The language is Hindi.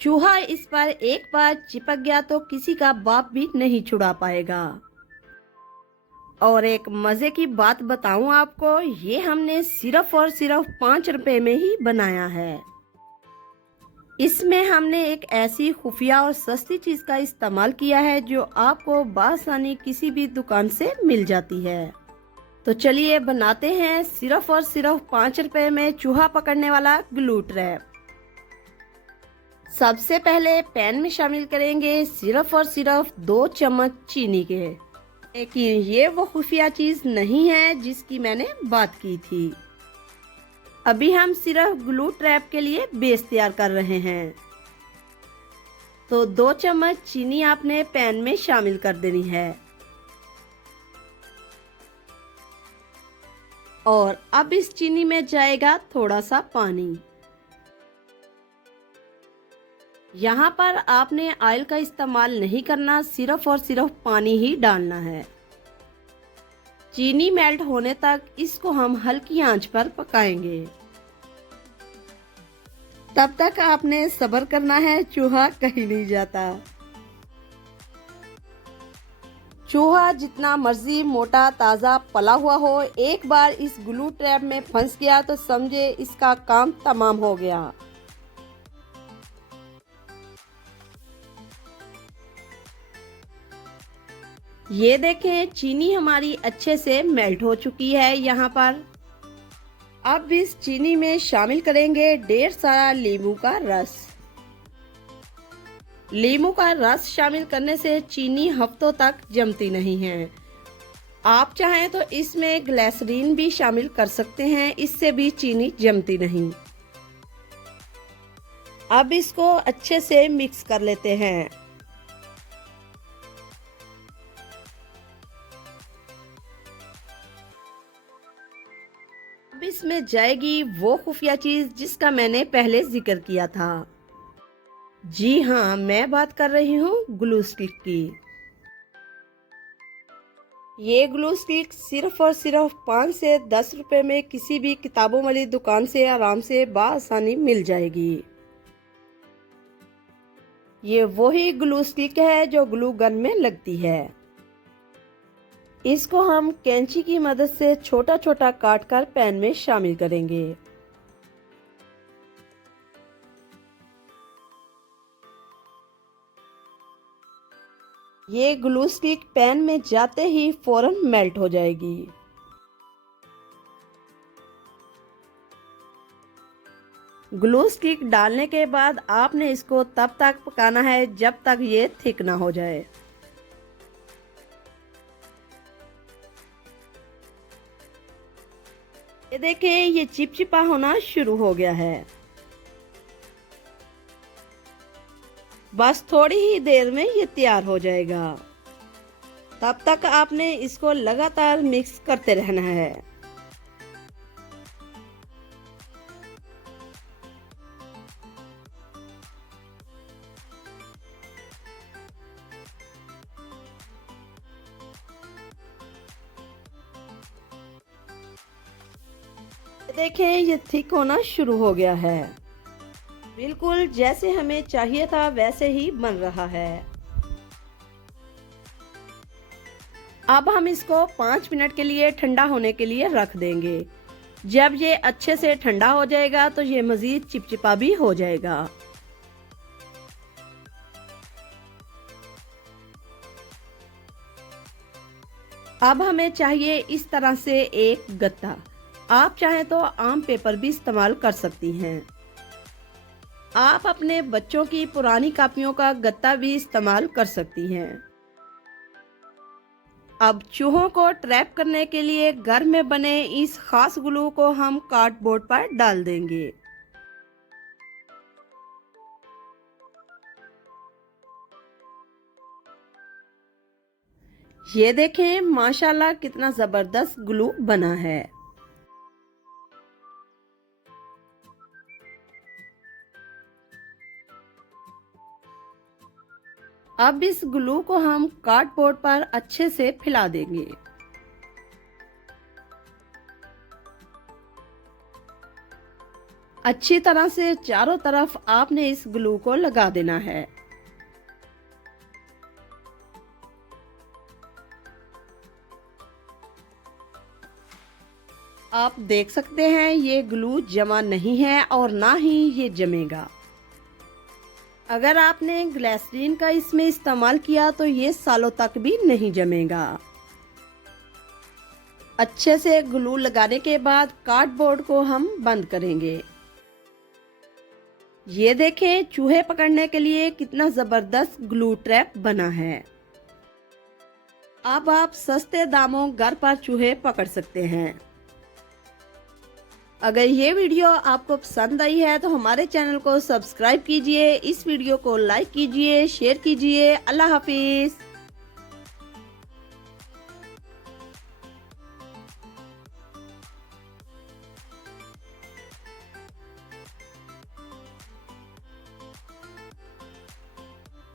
चूहा इस पर एक बार चिपक गया तो किसी का बाप भी नहीं छुड़ा पाएगा। और एक मजे की बात बताऊं आपको, ये हमने सिर्फ और सिर्फ 5 रुपए में ही बनाया है। इसमें हमने एक ऐसी खुफिया और सस्ती चीज का इस्तेमाल किया है जो आपको बआसानी किसी भी दुकान से मिल जाती है। तो चलिए बनाते हैं सिर्फ और सिर्फ 5 रुपए में चूहा पकड़ने वाला ग्लू ट्रैप। सबसे पहले पैन में शामिल करेंगे सिर्फ और सिर्फ 2 चम्मच चीनी के। लेकिन ये वो खुफिया चीज नहीं है जिसकी मैंने बात की थी। अभी हम सिर्फ ग्लू ट्रैप के लिए बेस तैयार कर रहे हैं। तो 2 चम्मच चीनी आपने पैन में शामिल कर देनी है। और अब इस चीनी में जाएगा थोड़ा सा पानी। यहाँ पर आपने ऑयल का इस्तेमाल नहीं करना, सिर्फ और सिर्फ पानी ही डालना है। चीनी मेल्ट होने तक इसको हम हल्की आंच पर पकाएंगे। तब तक आपने सब्र करना है, चूहा कहीं नहीं जाता। चूहा जितना मर्जी मोटा ताजा पला हुआ हो, एक बार इस ग्लू ट्रैप में फंस गया तो समझे इसका काम तमाम हो गया। ये देखें, चीनी हमारी अच्छे से मेल्ट हो चुकी है। यहाँ पर अब इस चीनी में शामिल करेंगे ढेर सारा नींबू का रस। नींबू का रस शामिल करने से चीनी हफ्तों तक जमती नहीं है। आप चाहें तो इसमें ग्लिसरीन भी शामिल कर सकते हैं, इससे भी चीनी जमती नहीं। अब इसको अच्छे से मिक्स कर लेते हैं। अब इसमें जाएगी वो खुफिया चीज जिसका मैंने पहले जिक्र किया था। जी हाँ, मैं बात कर रही हूँ ग्लू स्टिक की। ये ग्लू स्टिक सिर्फ और सिर्फ 5 से 10 रुपए में किसी भी किताबों वाली दुकान से आराम से बआसानी मिल जाएगी। ये वही ग्लू स्टिक है जो ग्लू गन में लगती है। इसको हम कैंची की मदद से छोटा छोटा काट कर पैन में शामिल करेंगे। ये ग्लू स्टिक पैन में जाते ही फौरन मेल्ट हो जाएगी। ग्लू स्टिक डालने के बाद आपने इसको तब तक पकाना है जब तक ये थिक ना हो जाए। ये देखें, ये चिपचिपा होना शुरू हो गया है। बस थोड़ी ही देर में ये तैयार हो जाएगा। तब तक आपने इसको लगातार मिक्स करते रहना है। देखें, ये थिक होना शुरू हो गया है। बिल्कुल जैसे हमें चाहिए था वैसे ही बन रहा है। अब हम इसको 5 मिनट के लिए ठंडा होने के लिए रख देंगे। जब ये अच्छे से ठंडा हो जाएगा तो ये मजीद चिपचिपा भी हो जाएगा। अब हमें चाहिए इस तरह से एक गत्ता। आप चाहें तो आम पेपर भी इस्तेमाल कर सकती हैं। आप अपने बच्चों की पुरानी कॉपियों का गत्ता भी इस्तेमाल कर सकती हैं। अब चूहों को ट्रैप करने के लिए घर में बने इस खास ग्लू को हम कार्डबोर्ड पर डाल देंगे। ये देखें, माशाल्लाह कितना जबरदस्त ग्लू बना है। अब इस ग्लू को हम कार्डबोर्ड पर अच्छे से फैला देंगे। अच्छी तरह से चारों तरफ आपने इस ग्लू को लगा देना है। आप देख सकते हैं ये ग्लू जमा नहीं है और ना ही ये जमेगा। अगर आपने ग्लिसरीन का इसमें इस्तेमाल किया तो ये सालों तक भी नहीं जमेगा। अच्छे से ग्लू लगाने के बाद कार्डबोर्ड को हम बंद करेंगे। ये देखें चूहे पकड़ने के लिए कितना जबरदस्त ग्लू ट्रैप बना है। अब आप सस्ते दामों घर पर चूहे पकड़ सकते हैं। अगर ये वीडियो आपको पसंद आई है तो हमारे चैनल को सब्सक्राइब कीजिए, इस वीडियो को लाइक कीजिए, शेयर कीजिए। अल्लाह हाफिज।